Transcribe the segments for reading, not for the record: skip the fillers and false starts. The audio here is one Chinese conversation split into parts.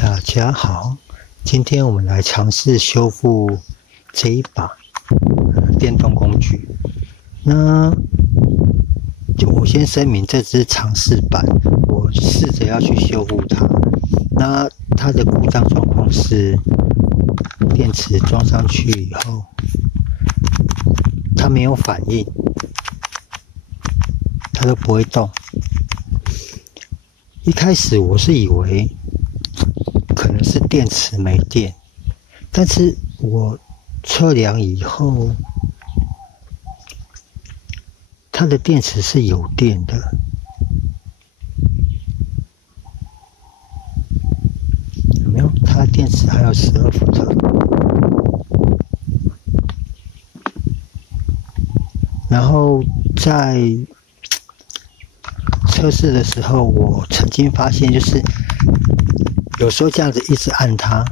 大家好，今天我们来尝试修复这一把电动工具。那就我先声明，这只是尝试版，我试着要去修复它。那它的故障状况是，电池装上去以后，它没有反应，它都不会动。一开始我是以为可能是电池没电，但是我测量以后，它的电池是有电的。有没有？它的电池还有12伏特。然后在测试的时候，我曾经发现，就是有时候这样子一直按它，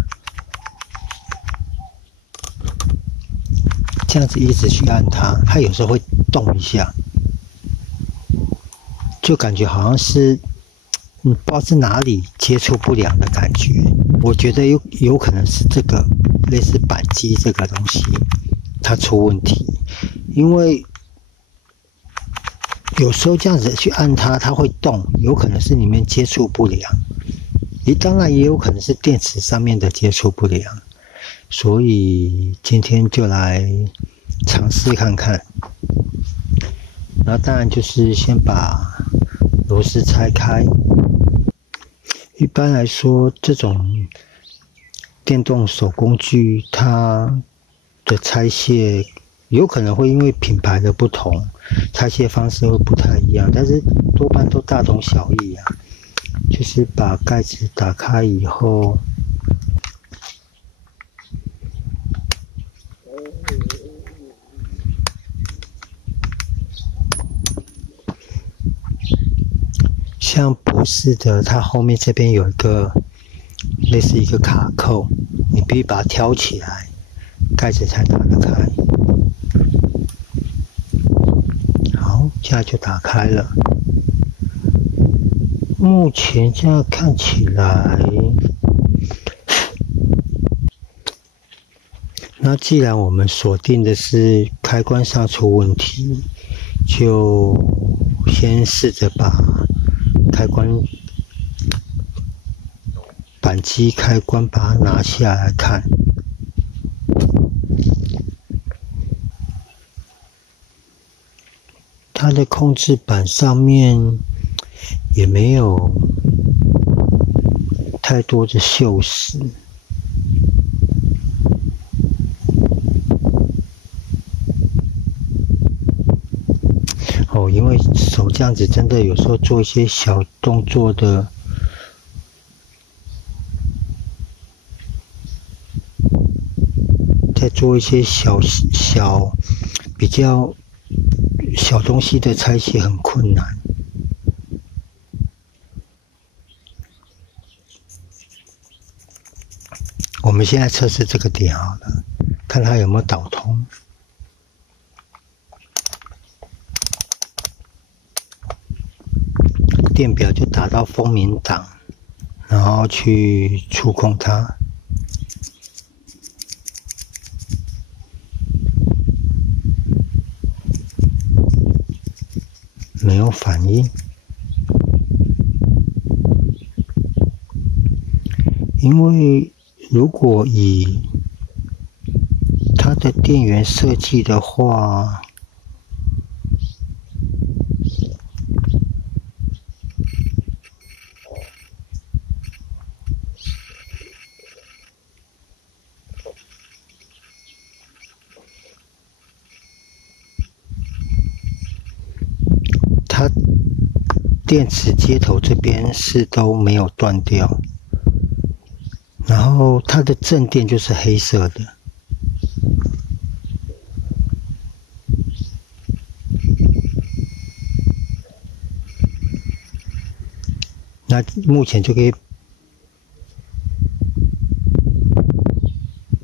这样子一直去按它，它有时候会动一下，就感觉好像是不知道是哪里接触不良的感觉。我觉得有可能是这个类似扳机这个东西它出问题，因为有时候这样子去按它，它会动，有可能是里面接触不良，当然也有可能是电池上面的接触不良，所以今天就来尝试看看。然后当然就是先把螺丝拆开。一般来说，这种电动手工具它的拆卸有可能会因为品牌的不同，拆卸方式会不太一样，但是多半都大同小异啊。就是把盖子打开以后，像博士的，它后面这边有一个类似一个卡扣，你必须把它挑起来，盖子才打得开。好，现在就打开了。目前这样看起来，那既然我们锁定的是开关上出问题，就先试着把开关扳机开关把它拿下来看。它的控制板上面也没有太多的锈蚀。因为手这样子真的有时候做一些小动作的，在做一些比较小东西的拆卸很困难。我们现在测试这个点好了，看它有没有导通。电表就打到风鸣档，然后去触控它。没有反应，因为如果以它的电源设计的话，它电池接头这边是都没有断掉，然后它的正电就是黑色的。那目前就可以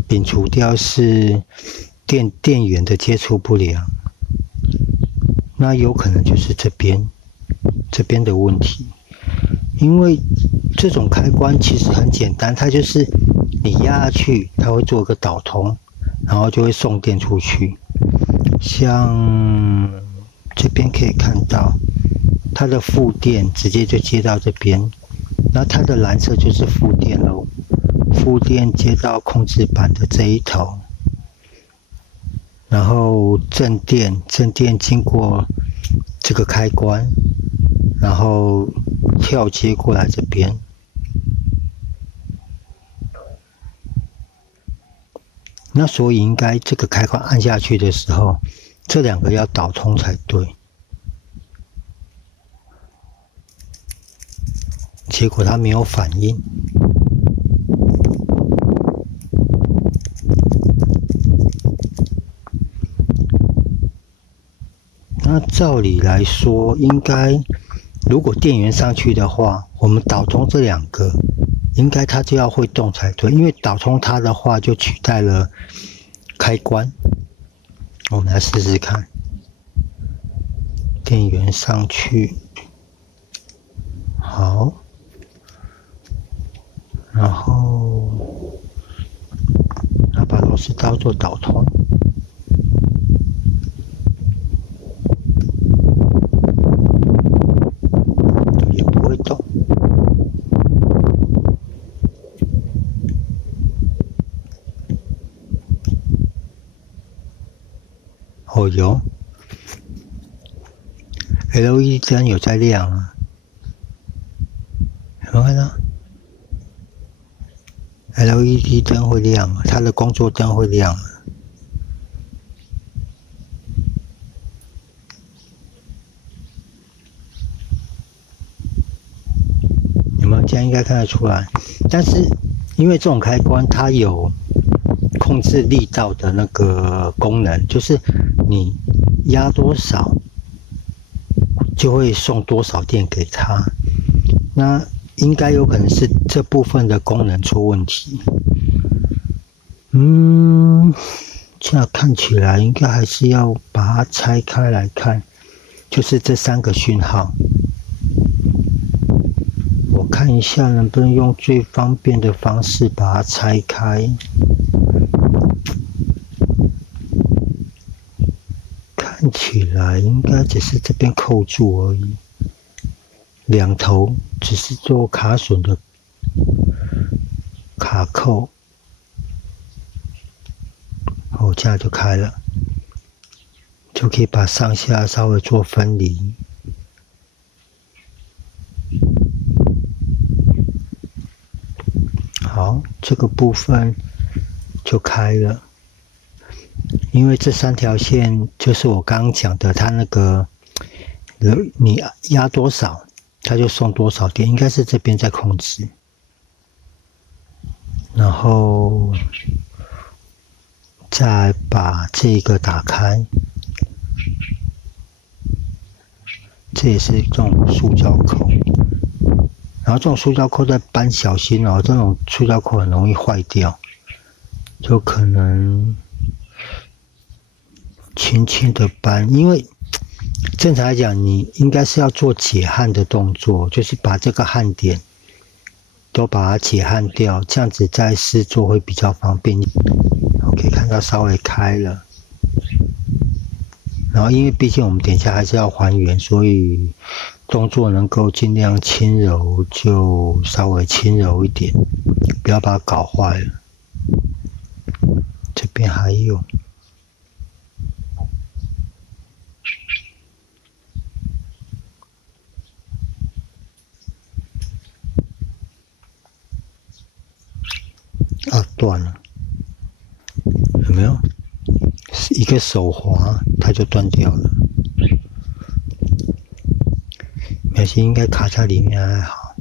摒除掉是电源的接触不良。那有可能就是这边的问题，因为这种开关其实很简单，它就是你压下去，它会做个导通，然后就会送电出去。像这边可以看到，它的负电直接就接到这边，那它的蓝色就是负电喽，负电接到控制板的这一头，然后正电经过这个开关，然后跳接过来这边。那所以应该这个开关按下去的时候，这两个要导通才对。结果它没有反应。那照理来说，应该如果电源上去的话，我们导通这两个，应该它就要会动才对，因为导通它的话就取代了开关。我们来试试看，电源上去，好，然后要把螺丝刀做导通。也不会动。哦有 ，LED 灯有在亮啊，有没有看到 ？LED 灯会亮啊，它的工作灯会亮啊。有没有？这样应该看得出来。但是因为这种开关它有控制力道的那个功能，就是你压多少就会送多少电给它。那应该有可能是这部分的功能出问题。这样看起来应该还是要把它拆开来看，就是这三个讯号。我看一下能不能用最方便的方式把它拆开。看起来应该只是这边扣住而已，两头只是做卡榫的卡扣。哦，这样就开了，就可以把上下稍微做分离。好，这个部分就开了。因为这三条线就是我刚刚讲的，它那个你压多少，它就送多少电，应该是这边在控制。然后再把这个打开，这也是这种塑胶扣。然后这种塑胶扣再搬小心哦，这种塑胶扣很容易坏掉，就可能轻轻的搬，因为正常来讲，你应该是要做解焊的动作，就是把这个焊点都把它解焊掉，这样子在施作会比较方便。我可以看到稍微开了，然后因为毕竟我们等一下还是要还原，所以动作能够尽量轻柔就稍微轻柔一点，不要把它搞坏了。这边还有。啊，断了，有没有？一个手滑，它就断掉了。没关系，应该卡在里面还好。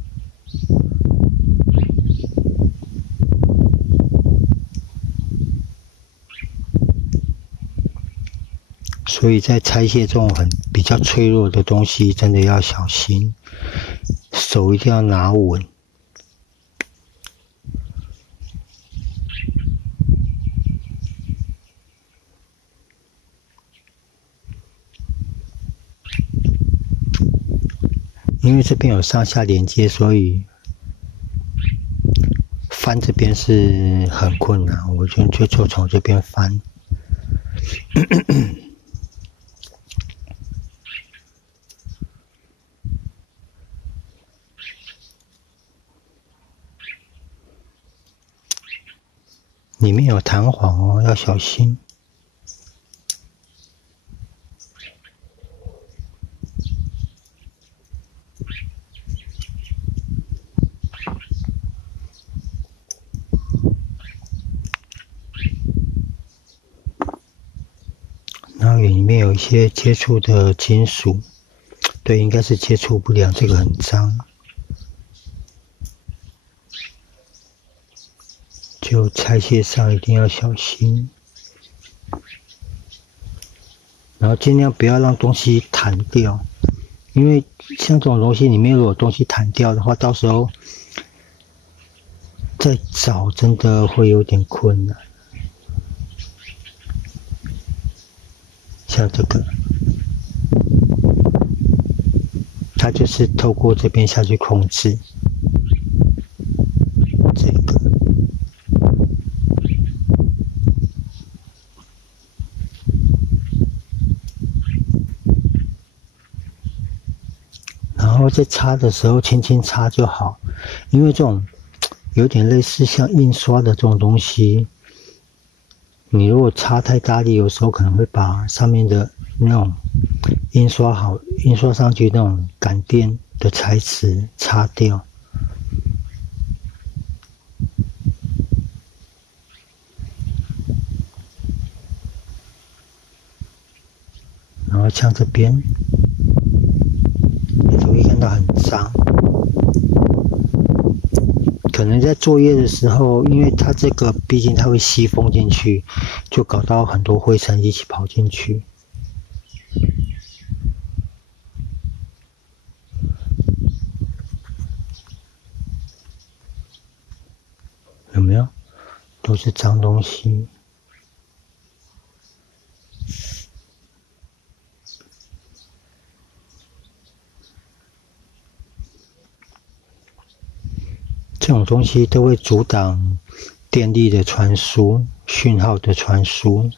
所以在拆卸这种比较脆弱的东西，真的要小心，手一定要拿稳。因为这边有上下连接，所以翻这边是很困难，我就从这边翻。里面有弹簧哦，要小心。然后里面有一些接触的金属，对，应该是接触不良，这个很脏，就拆卸上一定要小心，然后尽量不要让东西弹掉，因为像这种东西里面如果东西弹掉的话，到时候再找真的会有点困难。像这个，它就是透过这边下去控制这个，然后在擦的时候轻轻擦就好，因为这种有点类似像印刷的这种东西。你如果擦太大力，有时候可能会把上面的那种印刷上去那种感电的材质擦掉。然后像这边，你都会看到很脏。可能在作业的时候，因为它这个毕竟它会吸风进去，就搞到很多灰尘一起跑进去。有没有？都是脏东西。这种东西都会阻挡电力的传输、讯号的传输，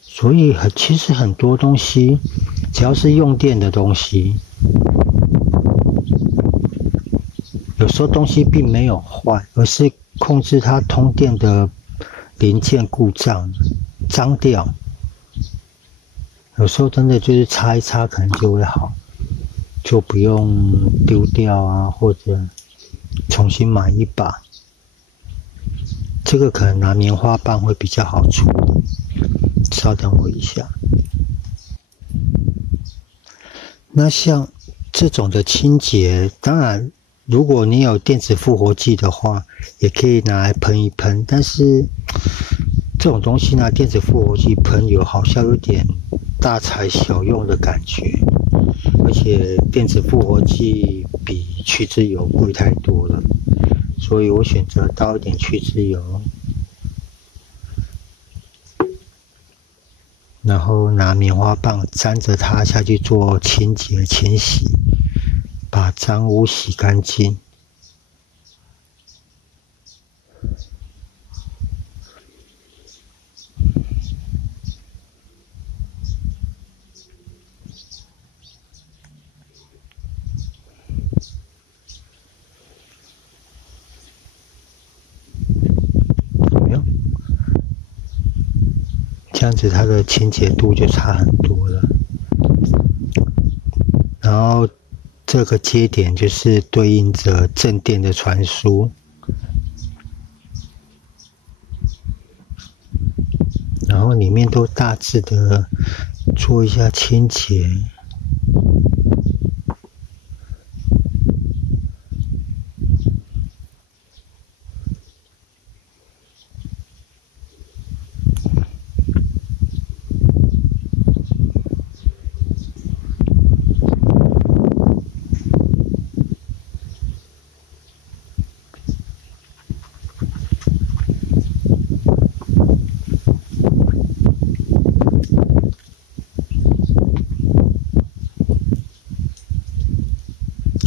所以其实很多东西，只要是用电的东西，有时候东西并没有坏，而是控制它通电的零件故障、脏掉。有时候真的就是擦一擦，可能就会好，就不用丢掉啊，或者重新买一把，这个可能拿棉花棒会比较好处理。稍等我一下。那像这种的清洁，当然如果你有电子复活剂的话，也可以拿来喷一喷。但是这种东西拿电子复活剂喷，好像有点大材小用的感觉，而且电子复活剂比去脂油贵太多了，所以我选择倒一点去脂油，然后拿棉花棒沾着它下去做清洁清洗，把脏污洗干净。这样子它的清洁度就差很多了。然后这个接点就是对应着正电的传输，然后里面都大致的做一下清洁。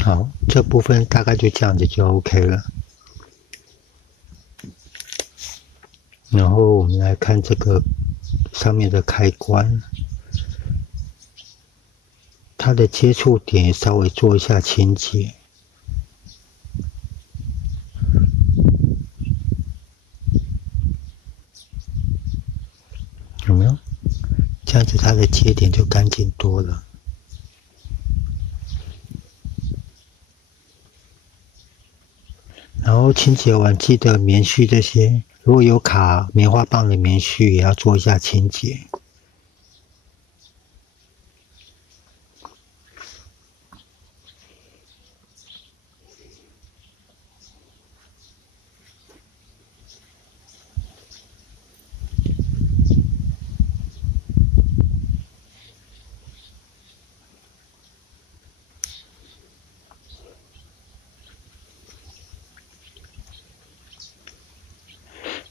好，这部分大概就这样子就 OK 了。然后我们来看这个上面的开关，它的接触点稍微做一下清洁。有没有？这样子它的接点就干净多了。然后清洁完，记得棉絮这些，如果有卡棉花棒的棉絮，也要做一下清洁。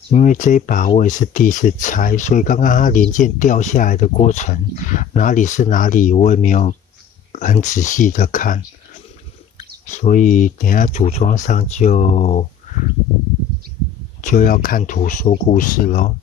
因为这一把我也是第一次拆，所以刚刚它零件掉下来的过程，哪里是哪里，我也没有很仔细的看，所以等一下组装上就要看图说故事咯。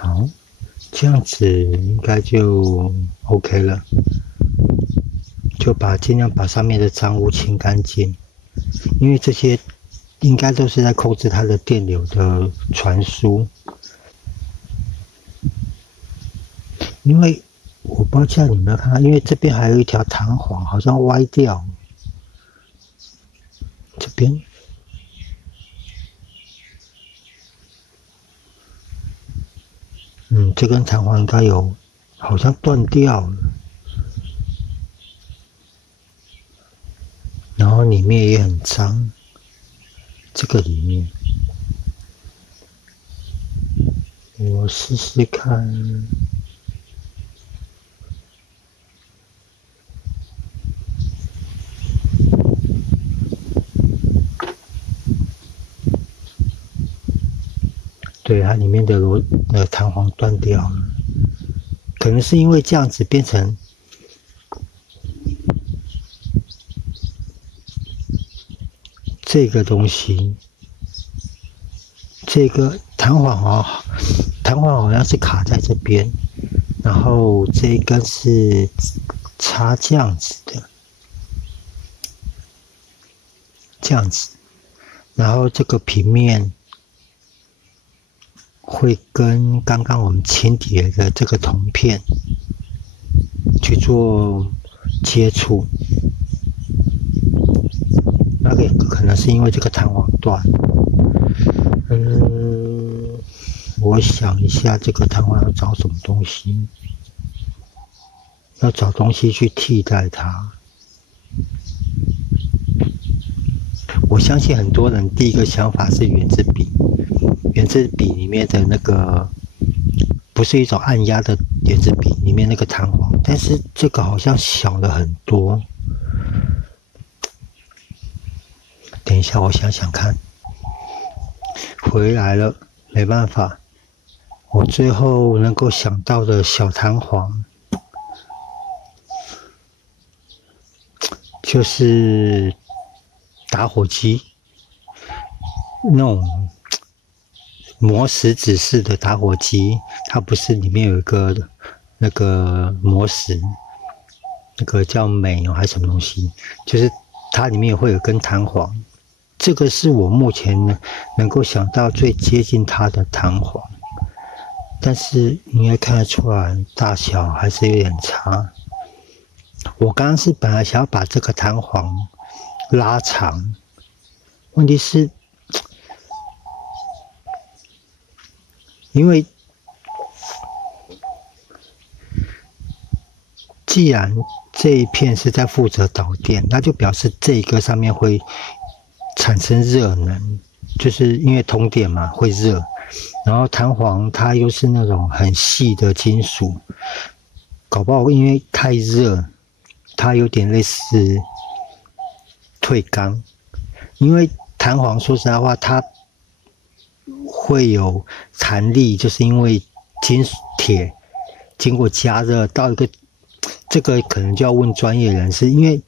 好，这样子应该就 OK 了，就尽量把上面的脏污清干净，因为这些应该都是在控制它的电流的传输。因为我不知道这样你有没有看到，因为这边还有一条弹簧，好像歪掉，这边。这根弹簧应该好像断掉了，然后里面也很脏，这个里面，我试试看。对，它里面的弹簧断掉了，可能是因为这样子变成这个东西，这个弹簧好像是卡在这边，然后这一根是插这样子的，这样子，然后这个平面会跟刚刚我们清洁的这个铜片去做接触，那个可能是因为这个弹簧断。我想一下，这个弹簧要找什么东西？要找东西去替代它。我相信很多人第一个想法是圆珠笔。圆珠笔里面的那个不是一种按压的圆珠笔，里面那个弹簧，但是这个好像小了很多。等一下，我想想看。回来了，没办法，我最后能够想到的小弹簧，就是打火机那种磨石子式的打火机，它不是里面有一个那个磨石，那个叫镁还是什么东西，就是它里面也会有根弹簧，这个是我目前能够想到最接近它的弹簧。但是应该看得出来大小还是有点差。我刚刚是本来想要把这个弹簧拉长，问题是，因为既然这一片是在负责导电，那就表示这个上面会产生热能，就是因为通电嘛，会热。然后弹簧它又是那种很细的金属，搞不好因为太热，它有点类似退缸。因为弹簧说实在话，它会有弹力，就是因为金属铁经过加热到一个，这个可能就要问专业人士，因为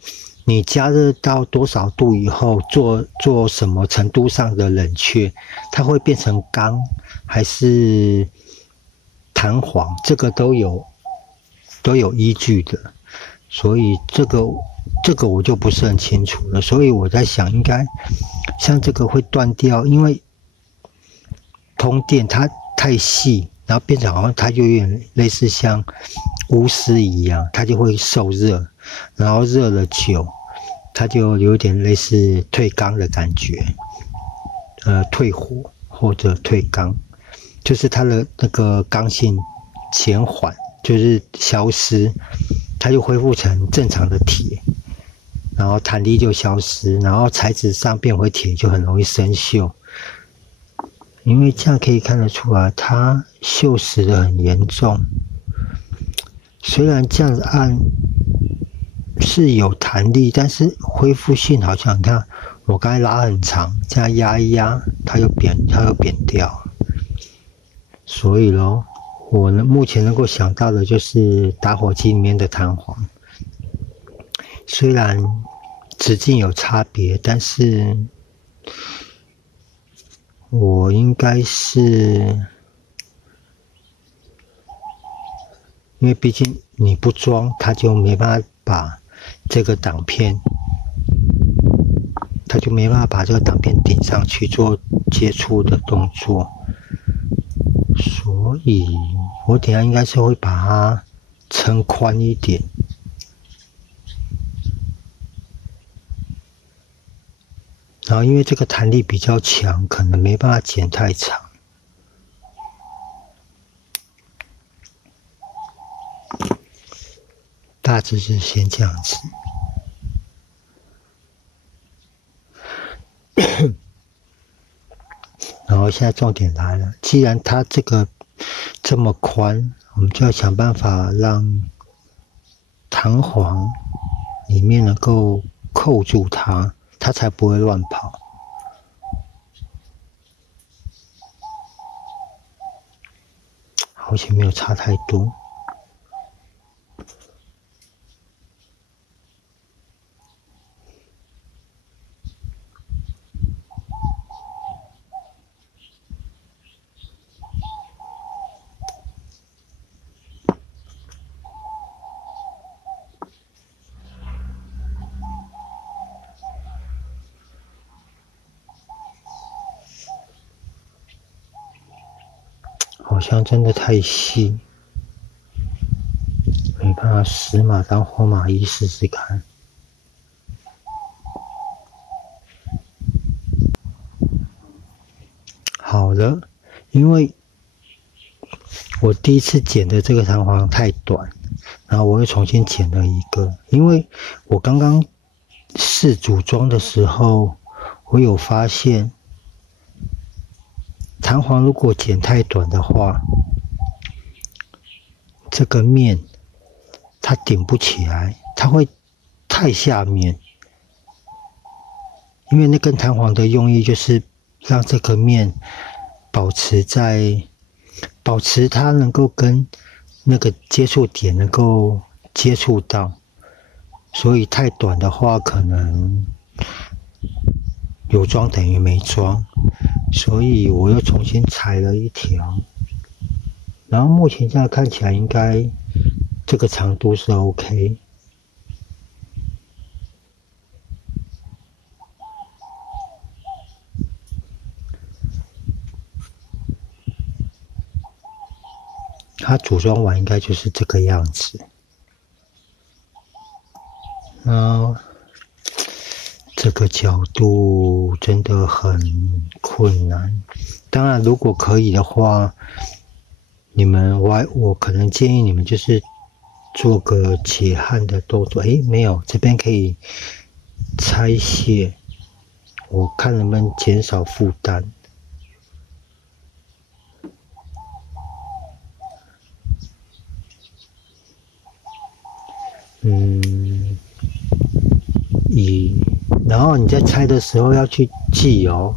你加热到多少度以后，做什么程度上的冷却，它会变成钢还是弹簧，这个都有依据的，所以这个我就不是很清楚了，所以我在想，应该像这个会断掉，因为通电它太细，然后变成好像它就有点类似像钨丝一样，它就会受热，然后热了久，它就有点类似退缸的感觉，退火或者退缸，就是它的那个刚性减缓，就是消失，它就恢复成正常的铁，然后弹力就消失，然后材质上变回铁就很容易生锈。因为这样可以看得出来，它锈蚀的很严重。虽然这样子按是有弹力，但是恢复性好像你看，我刚才拉很长，这样压一压，它又扁掉。所以咯，我目前能够想到的就是打火机里面的弹簧，虽然直径有差别，但是我应该是，因为毕竟你不装，它就没办法把这个挡片，它就没办法把这个挡片顶上去做接触的动作，所以我等一下应该是会把它撑宽一点。然后因为这个弹力比较强，可能没办法剪太长。大致是先这样子。然后现在重点来了，既然它这个这么宽，我们就要想办法让弹簧里面能够扣住它，它才不会乱跑。好险没有差太多。好像真的太细，没办法死马当活马医试试看。好了，因为我第一次剪的这个弹簧太短，然后我又重新剪了一个，因为我刚刚试组装的时候，我有发现弹簧如果剪太短的话，这个面它顶不起来，它会太下面，因为那根弹簧的用意就是让这个面保持它能够跟那个接触点能够接触到，所以太短的话可能有装等于没装，所以我又重新裁了一条，然后目前这样看起来应该这个长度是 OK。它组装完应该就是这个样子。这个角度真的很困难。当然，如果可以的话，我可能建议你们就是做个解焊的动作。诶，没有，这边可以拆卸，我看能不能减少负担。然后你在拆的时候要去记哦，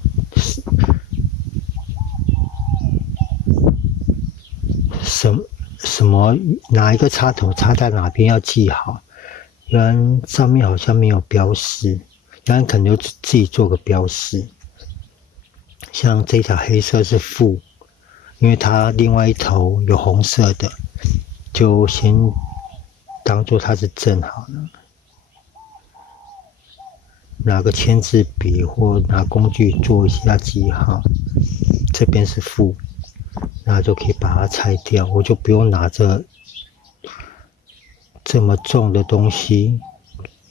什么哪一个插头插在哪边要记好，不然上面好像没有标示，不然可能就自己做个标示。像这条黑色是负，因为它另外一头有红色的，就先当做它是正好了。拿个签字笔或拿工具做一下记号，这边是负，那就可以把它拆掉，我就不用拿着这么重的东西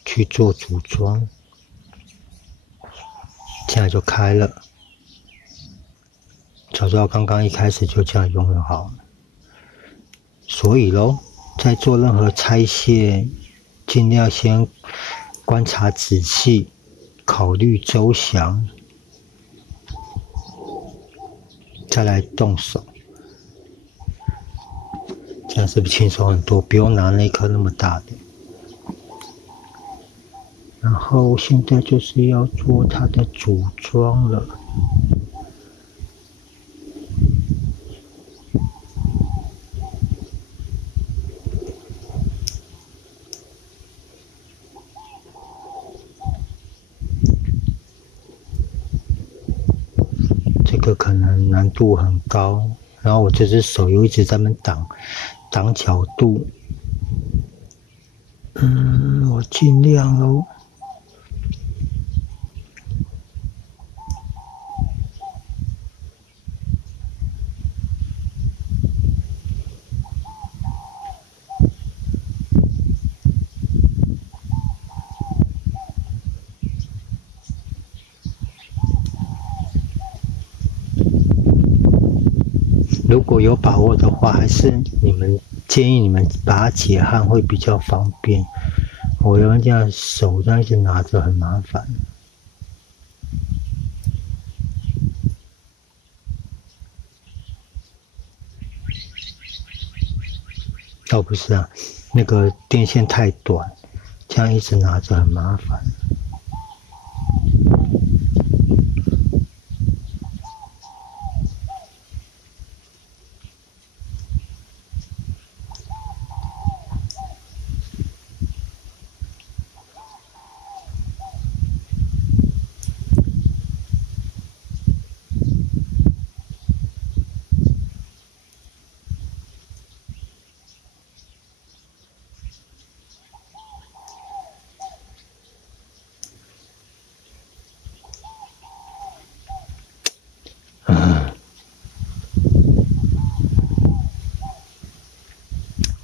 去做组装。现在就开了，早知道刚刚一开始就这样用就好了。所以咯，在做任何拆卸，尽量先观察仔细，考虑周详，再来动手，这样是不是轻松很多？不用拿那颗那么大的。然后现在就是要做它的组装了。这个可能难度很高，然后我这只手又一直在那挡角度。我尽量咯。如果有把握的话，还是建议你们把它解焊会比较方便。我用这样手这样一直拿着很麻烦。哦，不是啊，那个电线太短，这样一直拿着很麻烦。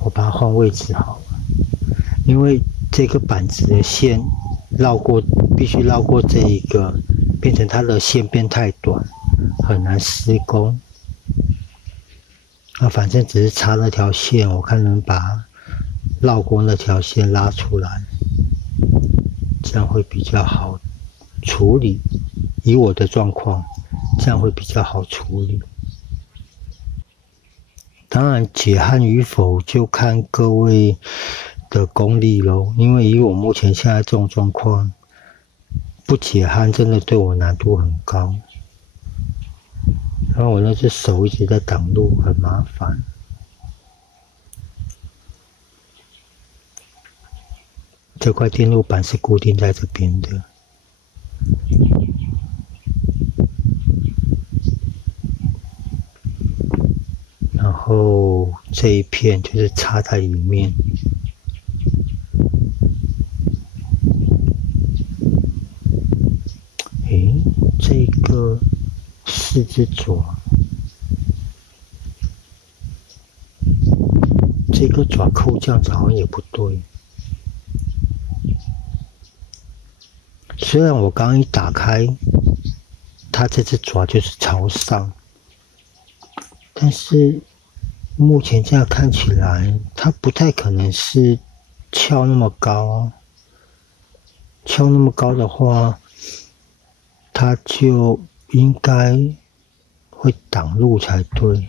我把它换位置好了，因为这个板子的线必须绕过这一个，变成它的线变太短，很难施工。反正只是插那条线，我看能把绕过那条线拉出来，这样会比较好处理。以我的状况，这样会比较好处理。当然，解焊与否就看各位的功力咯。因为以我目前现在这种状况，不解焊真的对我难度很高。然后我那只手一直在挡路，很麻烦。这块电路板是固定在这边的。然后这一片就是插在里面。这个4只爪，这个爪扣这样子好像也不对。虽然我刚刚一打开，它这只爪就是朝上，但是目前这样看起来，它不太可能是翘那么高。翘那么高的话，它就应该会挡路才对。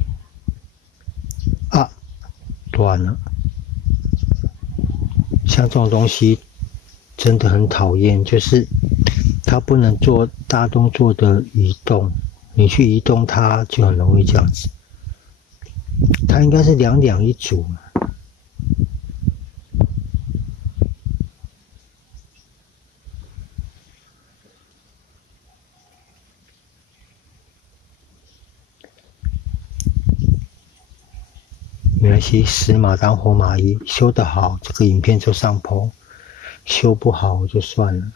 啊，断了！像这种东西真的很讨厌，就是它不能做大动作的移动，你去移动它就很容易这样子。它应该是两两一组。没关系，死马当活马医，修得好，这个影片就上po；修不好就算了。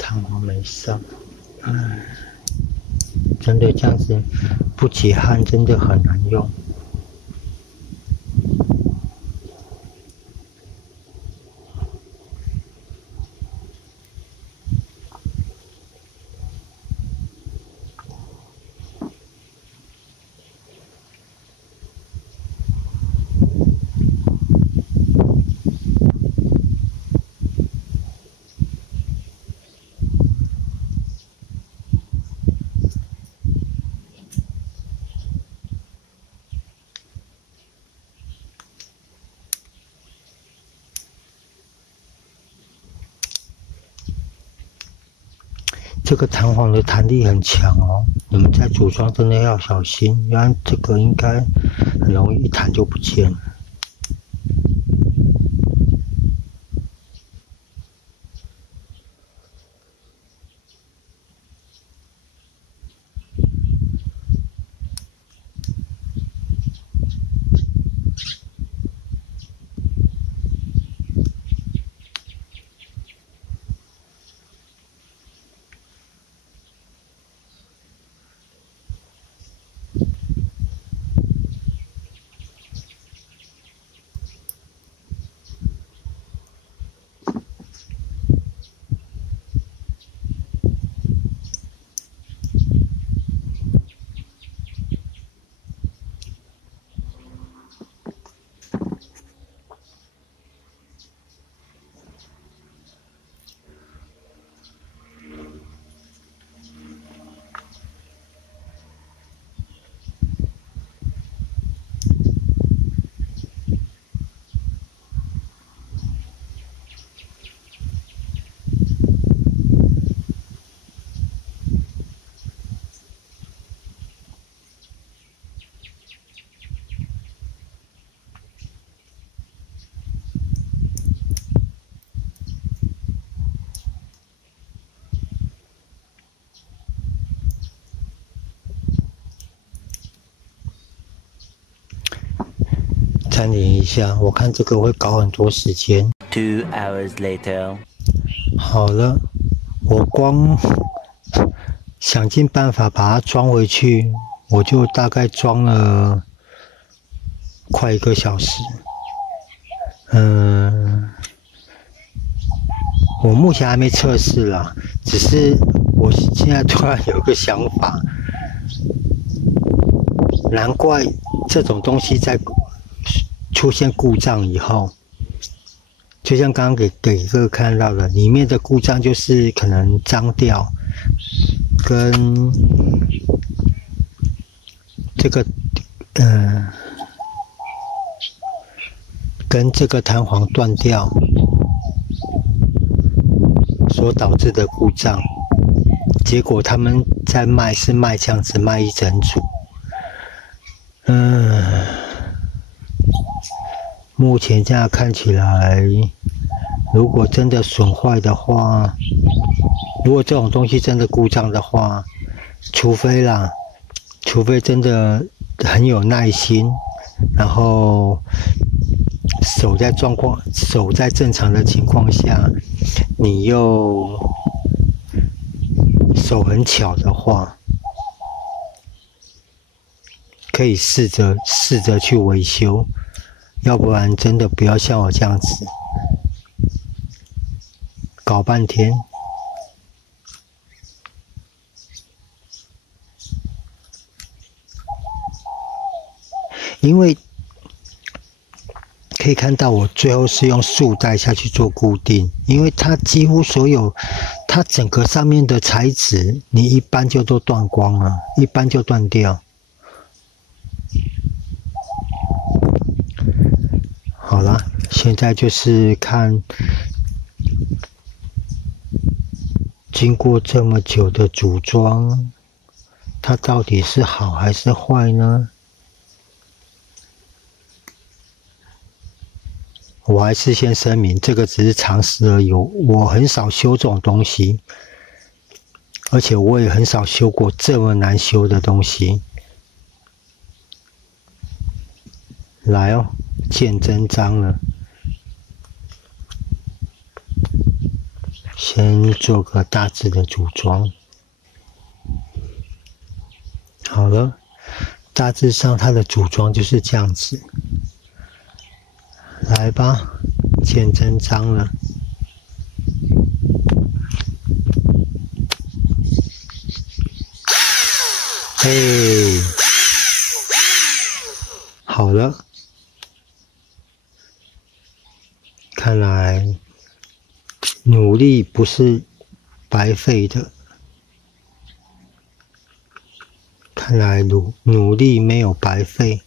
弹簧没上，唉，真的这样子不解汗真的很难用。这个弹簧的弹力很强哦，你们在组装真的要小心，不然这个应该很容易一弹就不见了。暂停一下，我看这个会搞很多时间。2 hours later。好了，我光想尽办法把它装回去，我就大概装了快1个小时。我目前还没测试啦，只是我现在突然有个想法，难怪这种东西在出现故障以后，就像刚刚给各位看到的，里面的故障就是可能脏掉，跟这个跟这个弹簧断掉所导致的故障，结果他们在卖是卖这样子，卖一整组。目前这样看起来，如果真的损坏的话，如果这种东西真的故障的话，除非真的很有耐心，然后手在正常的情况下，你又手很巧的话，可以试着去维修，要不然真的不要像我这样子搞半天。因为可以看到我最后是用束带下去做固定，因为它几乎它整个上面的材质，你一般就都断光了，一般就断掉。好了，现在就是看经过这么久的组装，它到底是好还是坏呢？我还是先声明，这个只是常识而已，我很少修这种东西，而且我也很少修过这么难修的东西。来哦，见真章了。先做个大致的组装。好了，大致上它的组装就是这样子。来吧，见真章了。嘿，好了，看来努力不是白费的，看来努力没有白费。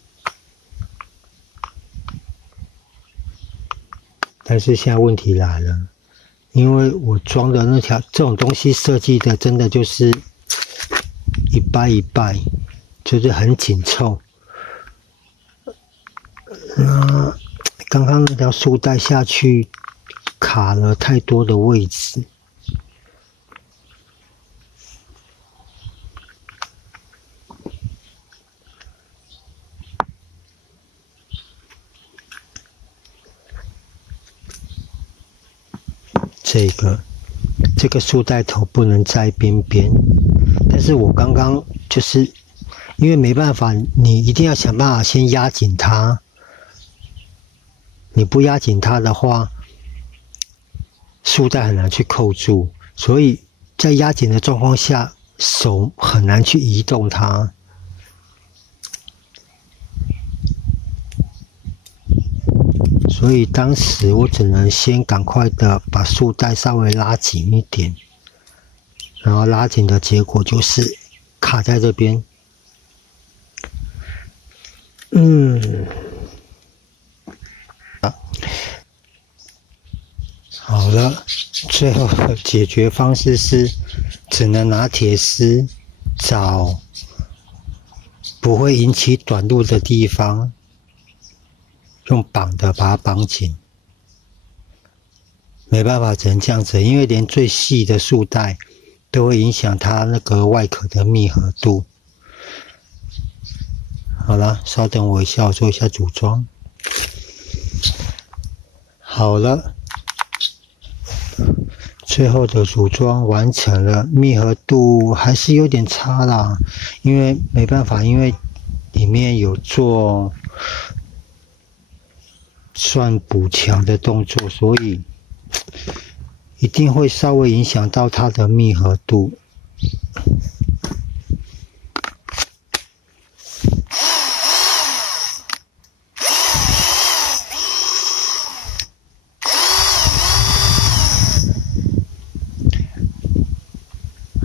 但是现在问题来了，因为我装的这种东西设计的真的就是一掰一掰，就是很紧凑。刚刚那条束带下去卡了太多的位置。这个束带头不能在边边，但是我刚刚就是因为没办法，你一定要想办法先压紧它，你不压紧它的话，束带很难去扣住，所以在压紧的状况下，手很难去移动它。所以当时我只能先赶快的把束带稍微拉紧一点，然后拉紧的结果就是卡在这边。好了，最后的解决方式是只能拿铁丝找不会引起短路的地方，用绑的把它绑紧。没办法，只能这样子，因为连最细的束带都会影响它那个外壳的密合度。好了，稍等我一下，我做一下组装。好了，最后的组装完成了，密合度还是有点差啦，因为没办法，因为里面有做算补强的动作，所以一定会稍微影响到它的密合度。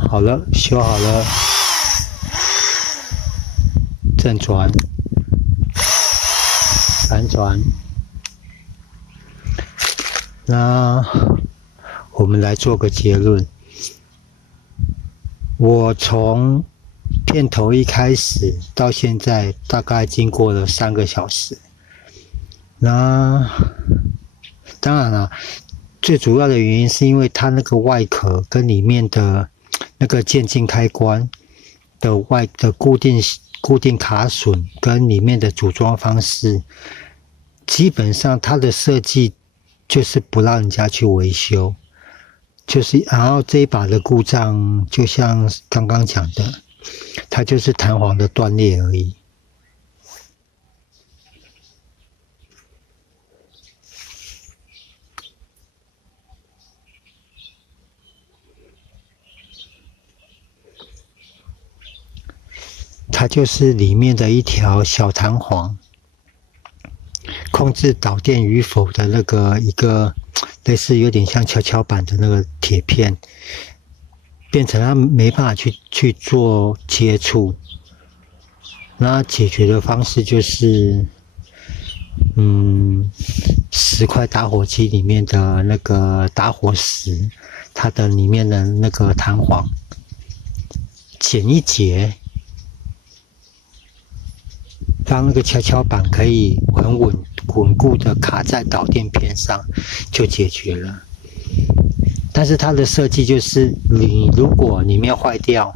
好了，修好了，正转，翻船。那我们来做个结论。我从片头一开始到现在，大概经过了3个小时。那当然了，最主要的原因是因为它那个外壳跟里面的那个渐进开关的固定卡榫跟里面的组装方式，基本上它的设计就是不让人家去维修，然后这一把的故障就像刚刚讲的，它就是弹簧的断裂而已。它就是里面的一条小弹簧，控制导电与否的那个一个类似有点像跷跷板的那个铁片，变成它没办法去做接触。那解决的方式就是，10块打火机里面的那个打火石，它的里面的那个弹簧剪一截，让那个跷跷板可以稳固的卡在导电片上，就解决了。但是它的设计就是，你如果里面坏掉，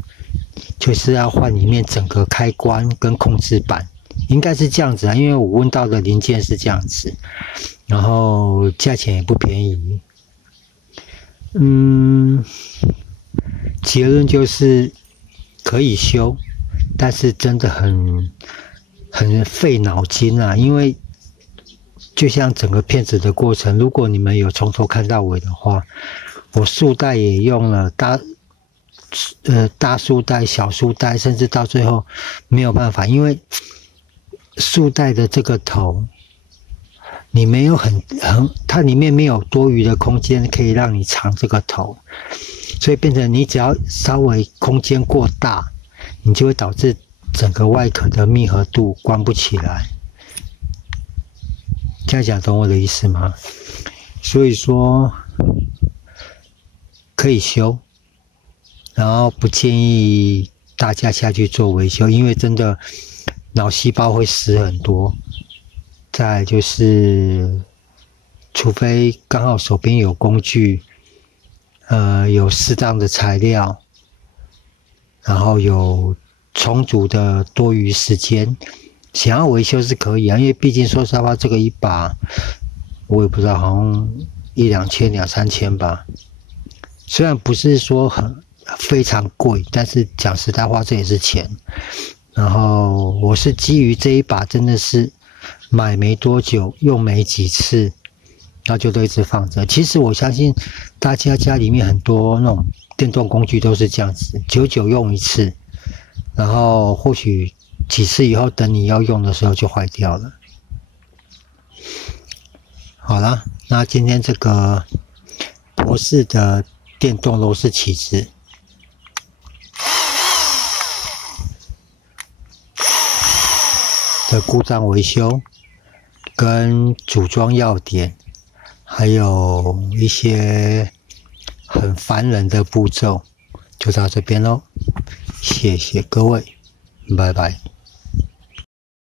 就是要换里面整个开关跟控制板，应该是这样子啊。因为我问到的零件是这样子，然后价钱也不便宜。结论就是可以修，但是真的很费脑筋啊，因为就像整个片子的过程，如果你们有从头看到尾的话，我束带也用了大束带、小束带，甚至到最后没有办法，因为束带的这个头，你没有它里面没有多余的空间可以让你藏这个头，所以变成你只要稍微空间过大，你就会导致整个外壳的密合度关不起来。这样讲懂我的意思吗？所以说可以修，然后不建议大家下去做维修，因为真的脑细胞会死很多。再来就是，除非刚好手边有工具，有适当的材料，然后有充足的多余时间，想要维修是可以啊。因为毕竟说实话，这个一把我也不知道，好像1-2千、2-3千吧。虽然不是说非常贵，但是讲实在话，这也是钱。然后我是基于这一把真的是买没多久，用没几次，然后就都一直放着。其实我相信大家家里面很多那种电动工具都是这样子，久久用一次，然后或许几次以后，等你要用的时候就坏掉了。好啦，那今天这个博士的电动螺丝起子的故障维修跟组装要点，还有一些很烦人的步骤，就到这边咯。谢谢各位，拜拜。